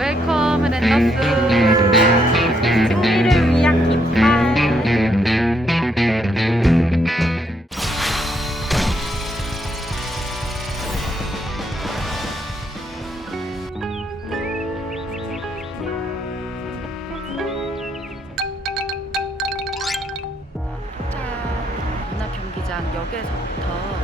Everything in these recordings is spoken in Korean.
웰컴 랜더스 승리를 위한 깃발 자, 문화 경기장 역에서부터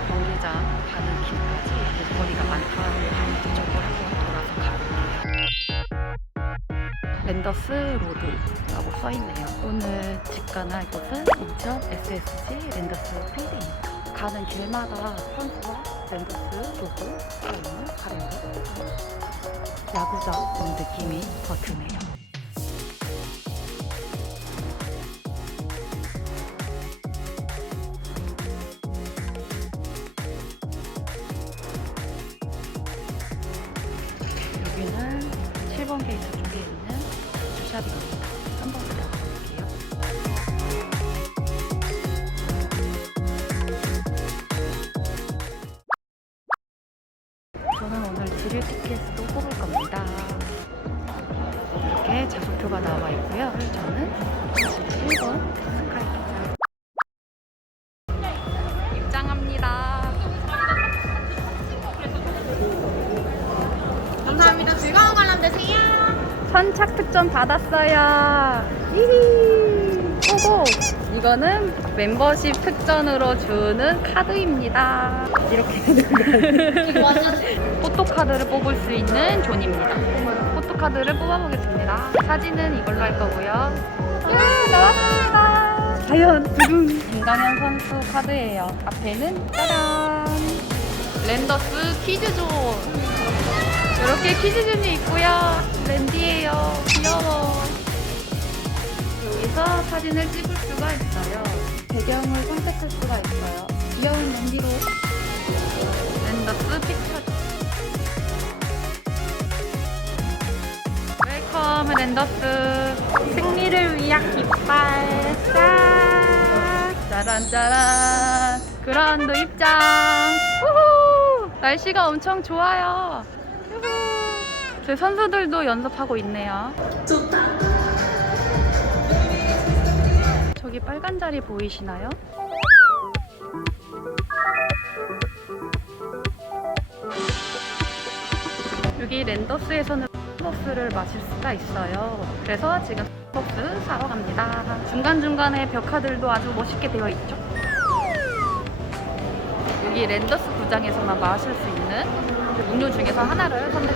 랜더스 로드라고 써있네요. 오늘 집 가나 곳은 인천 SSG 랜더스 필드입니다. 가는 길마다 선수와 랜더스 로고 써있는 가랜드 야구장 온 느낌이 더 드네요. 여기는 7번 게이트 있는 주샵입니다. 한번 들어가 볼게요. 저는 오늘 드릴 티켓도 뽑을 겁니다. 이렇게 좌석표가 나와 있고요. 저는 1번 스카이입니다. 입장합니다. 감사합니다. 즐거운 관람 되세요. 선착 특전 받았어요. 히히. 오고. 이거는 멤버십 특전으로 주는 카드입니다. 이렇게 포토 카드를 뽑을 수 있는 존입니다. 포토 카드를 뽑아보겠습니다. 사진은 이걸로 할 거고요. 야, 나왔습니다. 과연 두둥 김강현 선수 카드예요. 앞에는 짜잔 랜더스 퀴즈존 이렇게 퀴즈존이 있고요. 랜디예요. 귀여워. 여기서 사진을 찍을 수가 있어요. 배경을 선택할 수가 있어요. 귀여운 랜디로 랜더스 픽처. 웰컴 랜더스 승리를 위한 깃발 짠 짜란짜란 그라운드 입장 우후 날씨가 엄청 좋아요 제 선수들도 연습하고 있네요 좋다. 저기 빨간 자리 보이시나요? 여기 랜더스에서는 버스를 마실 수가 있어요. 그래서 지금 버스 사러 갑니다. 중간중간에 벽화들도 아주 멋있게 되어 있죠. 여기 랜더스 구장에서만 마실 수 있는 음료 중에서 하나를 해요.